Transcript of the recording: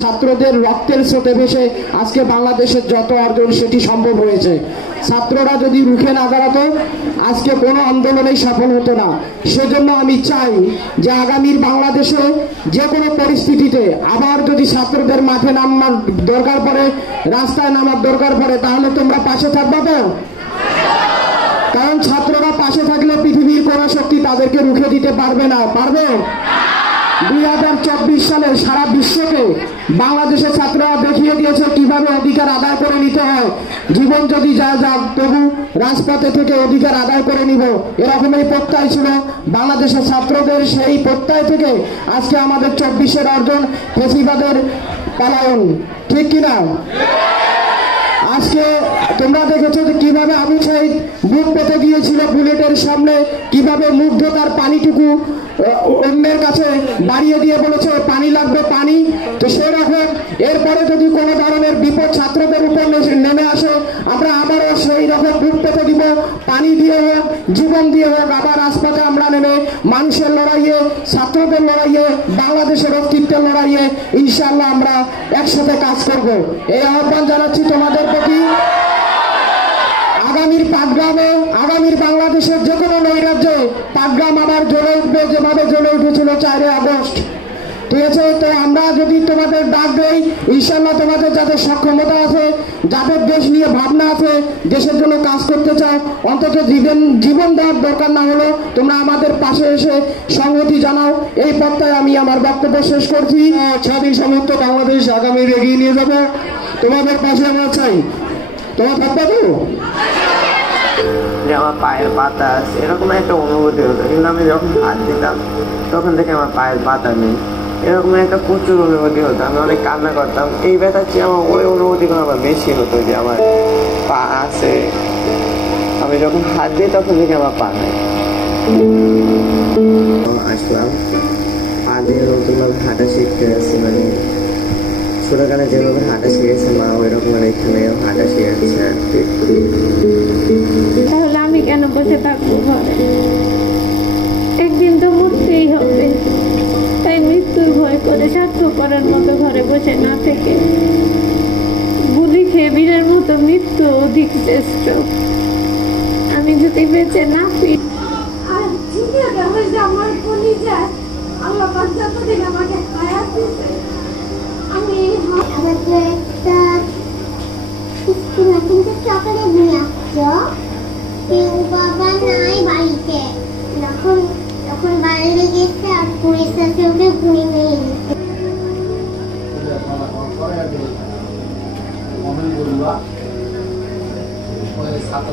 ছাত্রদের রক্তের স্রোতে ভেসে আজকে বাংলাদেশের যত অর্জন সেটি সম্ভব হয়েছে। ছাত্ররা যদি রুখে না দাঁড়াতো আজকে কোনো আন্দোলনেই সফল হতো না। সেজন্য আমি চাই যে আগামীর বাংলাদেশে যে কোনো পরিস্থিতিতে আবার যদি ছাত্রদের মাঠে নামার দরকার পড়ে, রাস্তায় নামার দরকার পড়ে, তাহলে তোমরা পাশে থাকবে তো? কারণ ছাত্ররা পাশে থাকলে পৃথিবীর কোনো শক্তি তাদেরকে রুখে দিতে পারবে না। পারবে? 2024 সালে সারা বিশ্বকে বাংলাদেশের ছাত্ররা দেখিয়ে দিয়েছে কিভাবে অধিকার আদায় করে নিতে হয়। জীবন যদি যায় যাক, তবু রাজপথে থেকে অধিকার আদায় করে নিব, এরকমই প্রত্যয় ছিল বাংলাদেশের ছাত্রদের। সেই প্রত্যয় থেকে আজকে আমাদের 24-এর অর্জন, ফেসিবাদের পলায়ন। ঠিক কিনা? আজকে তোমরা দেখেছো যে কিভাবে আবু সাইদ বুক পেতে গিয়েছিল বুলেটের সামনে, কিভাবে মুগ্ধতার পানিটুকু অন্যের কাছে বাড়িয়ে দিয়ে বলেছে পানি লাগবে, পানি। তো সেরকম এরপরে যদি কোনো ধরনের বিপদ ছাত্রদের উপর নেমে আসে, আমরা আবারও সেই রকম বুক পেতে দিব, পানি দিয়ে হোক, জীবন দিয়ে হোক, আবার রাজপথে আমরা নেমে মানুষের লড়াইয়ে, ছাত্রদের লড়াইয়ে, বাংলাদেশের অস্তিত্বের লড়াইয়ে ইনশাআল্লাহ আমরা একসাথে কাজ করব। এই আহ্বান জানাচ্ছি তোমাদের প্রতি। আগামীর পাটগ্রামে, আগামীর বাংলাদেশের যে কোনো নৈরাজ্যে পাটগ্রাম আবার জ্বলে উঠবে, যেভাবে জ্বলে উঠেছিল 4 আগস্ট। ঠিক আছে? তো আমরা যদি তোমাদের ডাক দেই, ইনশাআল্লাহ তোমাদের যাদের সক্ষমতা আছে, যাদের দেশ নিয়ে ভাবনা আছে, দেশের জন্য কাজ করতে চাও, অন্তত জীবন দেওয়ার দরকার না হলো তোমরা আমাদের পাশে এসে সংহতি জানাও। এই পথটায় আমি আমার বক্তব্য শেষ করছি। স্বাধীন সমস্ত বাংলাদেশ আগামী এগিয়ে নিয়ে যাবে, তোমাদের পাশে আমরা চাই। তোমার থাকবে তো? যে আমার পায়ের পাতা আছে এরকম একটা অনুভূতি হতো, কিন্তু আমি যখন হাত দিতাম তখন থেকে আমার পায়ের পাতা নেই, এরকম একটা প্রচুর অনুভূতি হতো। আমি অনেক কান্না করতাম। এই ব্যথার চেয়ে আমার ওই অনুভূতিগুলো আমার বেশি হতো যে আমার পা আছে, আমি যখন হাত দিই তখন থেকে আমার পা নেই। আসলাম পা দিয়ে নতুনভাবে হাঁটা শিখতে আসছি, মানে ছোটকালে যেভাবে হাঁটা শিখেছে মা, ওইরকম এখানে হাঁটা শিখেছে। তাহলে আমি কেন বসে থাকবো ঘরে? একদিন তো মরতেই হবে, তাই মৃত্যুর ভয় করে স্বার্থপরের মতো ঘরে বসে না থেকে গুলি খেয়ে বীরের মতো মৃত্যু অধিক শ্রেষ্ঠ। আমি যদি বেঁচে না ফিরি, আমার আল্লাহ আমাকে হায়াত দিয়েছে। আমি একটা কিন্তু চকলেট নিয়ে আসছো, কেউ বাবা নাই বাড়িতে, যখন বাইরে গেছে আর পুলিশ আছে ওকে ঘুরে নিয়ে গেছে। ছাত্র